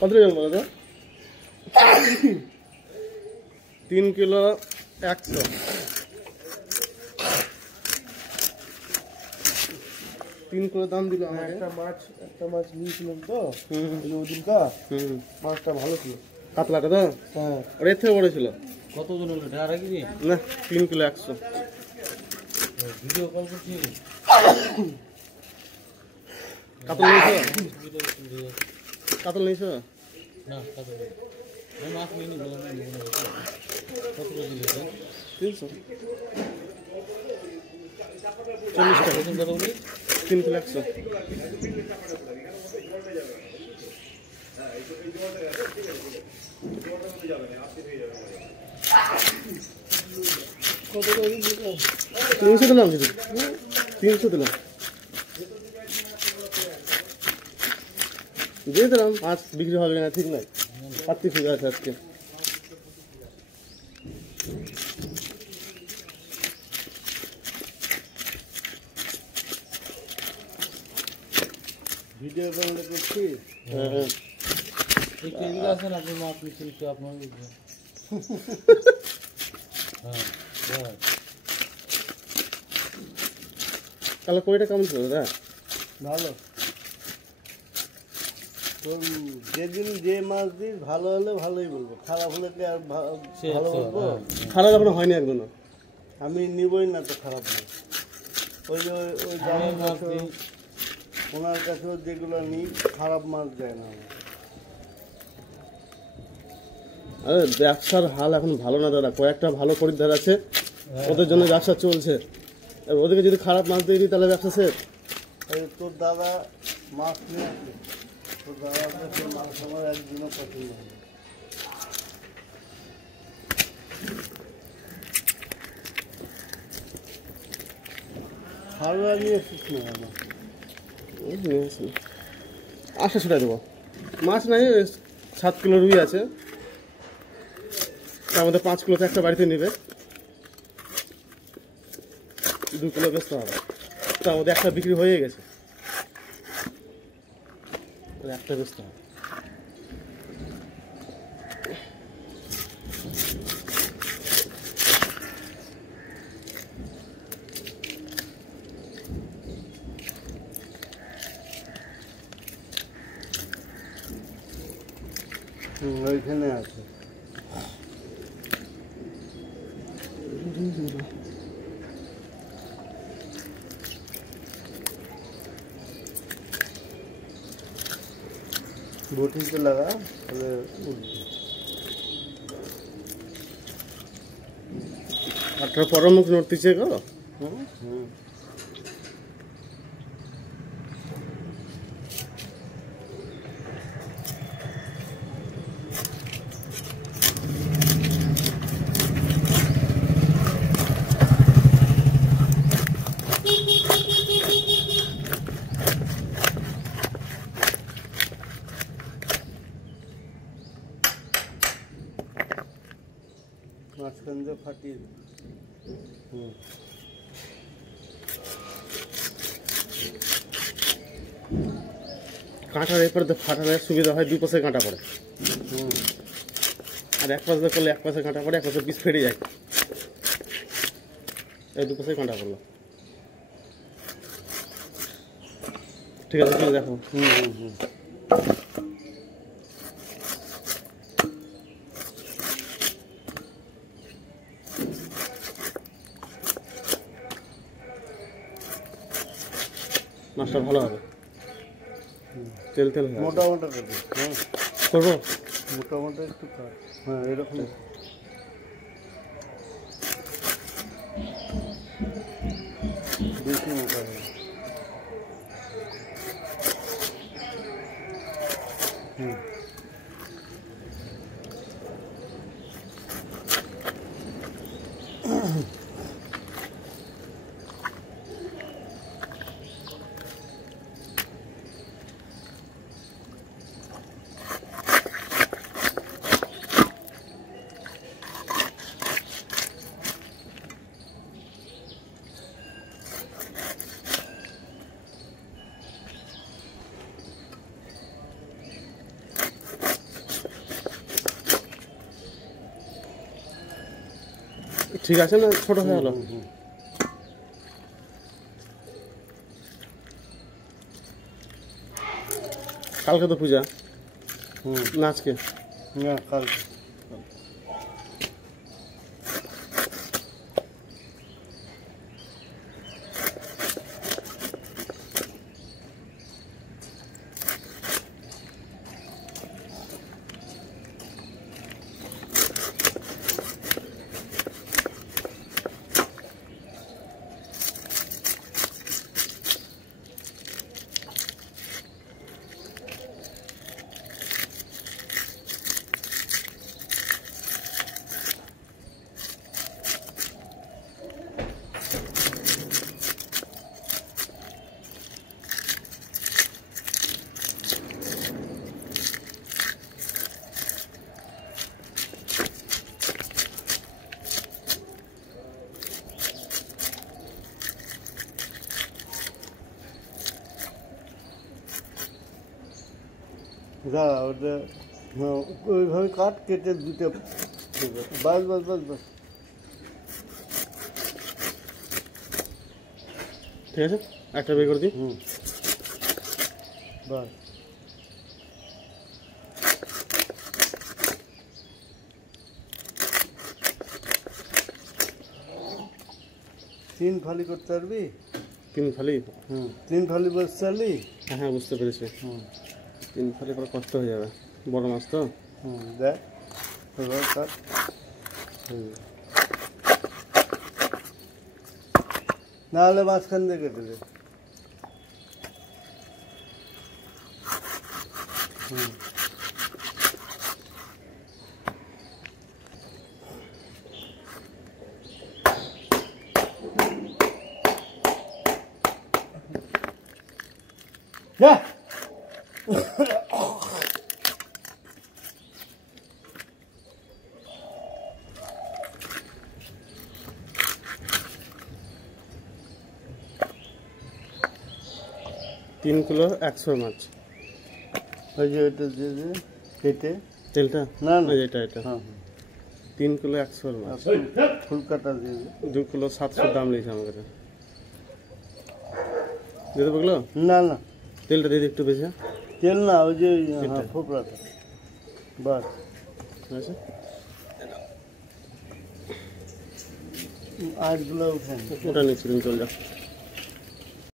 কত রেজাল বলো তো? 3 কিলো 100। 3 কিলো দাম দিল আমাকে। একটা মাছ নিয়েছিলাম তো ওদিনকা, মাছটা ভালো ছিল। কাতলাটা তো? হ্যাঁ, ওর এর থেকে বড় ছিল। কত জন হলো? না, 3 কিলো 100। ভিডিও কল করছি। কাতল নিয়েছো? কাতল নিয়েছো? না, কাতল মাছ নিয়ে বললাম। কত করে দিলে? 300। 40 টাকা। 3 কিলো 100। কত করে দিল? 300 দিলাম। 300 দিলাম। দিয়ে দিলাম। মাছ বিক্রি হবে না ঠিক নয়। 35 আছে আজকে। ভিডিও কল করছি। হ্যাঁ, এদিকে আসেন, আপনি মাছ নিচ্ছেন তো আপনার। হ্যাঁ, তাহলে কইটা কেমন ছিল দাদা? ভালো। যেদিন যে মাছ দিস ভালো হলে ভালোই বলবো, খারাপ হলে কি আর ভালো বলবো? খারাপ এখনো হয়নি একদমও। আমি নিবই না তো খারাপ না। ওই যে ওই মাছ ওনার কাছেও যেগুলো নিই খারাপ মাছ দেয় না। আরে ব্যবসার হাল এখন ভালো না দাদা, কয়েকটা ভালো খরিদ্দার আছে, ওদের জন্য ব্যবসা চলছে। ওদেরকে যদি খারাপ মাছ দিয়ে দিই তাহলে ব্যবসা শেষ। তোর দাদা মাছ নিয়ে আসে, তোর দাদার কাছে মাছ আমার একদিনও পছন্দ হয়। ভালো নিয়ে এসিস না আমার। আশা ছুটাই দেবো। মাছ নাই, 7 কিলো রুই আছে, তার মধ্যে 5 কিলো তো একটা বাড়িতে নেবে, 2 কিলো বেচতে হবে। তার মধ্যে একটা বিক্রি হয়ে গেছে, একটা বেচতে হবে। ওইখানে আছে। বটিতে লাগা তাহলে উঠবে। 18 পরমুখ নড়তেছে গো। মাঝখান দিয়ে ফাটিয়ে কাঁটার এরপরে তো ফাটানোর সুবিধা হয়, 2 পাশে কাঁটা পড়ে। আর এক পাশে করলে এক পাশে কাঁটা পড়ে, এক পাশে পিস ফেটে যায়। এই 2 পাশে কাঁটা পড়লো। ঠিক আছে, ঠিক দেখো। মাছটা ভালো হবে, তেল তেল মোটা মোটা করবো। করবো মোটা মোটা একটু। হ্যাঁ, এরকম বেশি মোটা হবে। ঠিক আছে না, ছোট হয়ে গেল। কালকে তো পূজা, না আজকে? না কালকে। যা ওটা ওইভাবে কাট, কেটে দুটো বাস বাস বাস বাস। ঠিক আছে, একটা বের করে দিই। বাস। 3 ফালি করতে পারবি? 3 ফালি? 3 ফালি বসতে পারলি? হ্যাঁ, বুঝতে পেরেছি। 3 ফালি পরে কষ্ট হয়ে যাবে, বড় মাছ তো। দেখ ওইভাবে কাট। নাহলে মাঝখান দিয়ে কেটে দে। Yeah. 3 কিলো 100 মাছ। ওই যে ওইটা দিয়ে দে কেটে তেলটা? না না, এটা এটা। হ্যাঁ 3 কিলো 100 মাছ। ফুল কাটা দিয়ে দে। 2 কিলো 700 দাম নিয়েছে আমার কাছে। দিতে পারলো? না না, তেলটা দিয়ে একটু বেশি। তেল না, ওই যে হ্যাঁ ফোপড়াটা বাস। ঠিক আছে, আজগুলো উঠেন। ওটা নিচ্ছি, তুমি চল যাও।